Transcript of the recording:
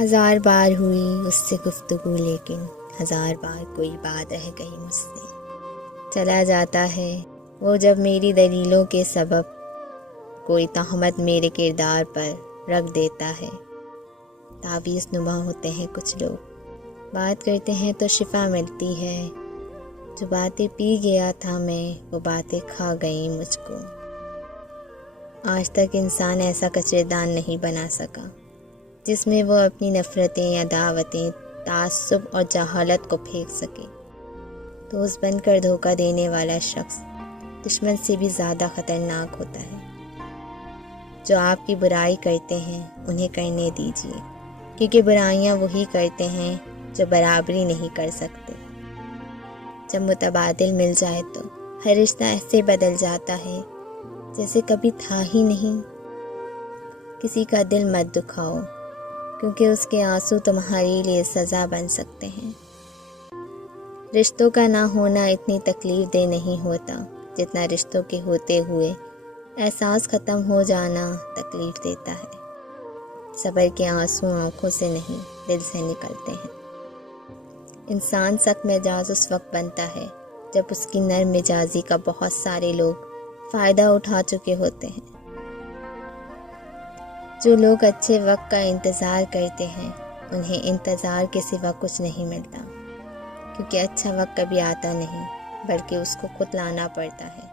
ہزار بار ہوئی اس سے گفتگو، لیکن ہزار بار کوئی بات رہ گئی مجھ سے۔ چلا جاتا ہے وہ جب میری دلیلوں کے سبب کوئی تہمت میرے کردار پر رکھ دیتا ہے۔ تعویذ نما ہوتے ہیں کچھ لوگ، بات کرتے ہیں تو شفا ملتی ہے۔ جو باتیں پی گیا تھا میں، وہ باتیں کھا گئیں مجھ کو۔ آج تک انسان ایسا کچرے دان نہیں بنا سکا جس میں وہ اپنی نفرتیں، عداوتیں، تعصب اور جہالت کو پھینک سکے۔ دوست بن کر دھوکہ دینے والا شخص دشمن سے بھی زیادہ خطرناک ہوتا ہے۔ جو آپ کی برائی کرتے ہیں انہیں کرنے دیجیے، کیونکہ برائیاں وہی کرتے ہیں جو برابری نہیں کر سکتے۔ جب متبادل مل جائے تو ہر رشتہ ایسے بدل جاتا ہے جیسے کبھی تھا ہی نہیں۔ کسی کا دل مت دکھاؤ، کیونکہ اس کے آنسو تمہارے لیے سزا بن سکتے ہیں۔ رشتوں کا نہ ہونا اتنی تکلیف دہ نہیں ہوتا جتنا رشتوں کے ہوتے ہوئے احساس ختم ہو جانا تکلیف دیتا ہے۔ صبر کے آنسو آنکھوں سے نہیں، دل سے نکلتے ہیں۔ انسان سخت مزاج اس وقت بنتا ہے جب اس کی نرم مزاجی کا بہت سارے لوگ فائدہ اٹھا چکے ہوتے ہیں۔ جو لوگ اچھے وقت کا انتظار کرتے ہیں انہیں انتظار کے سوا کچھ نہیں ملتا، کیونکہ اچھا وقت کبھی آتا نہیں بلکہ اس کو خود لانا پڑتا ہے۔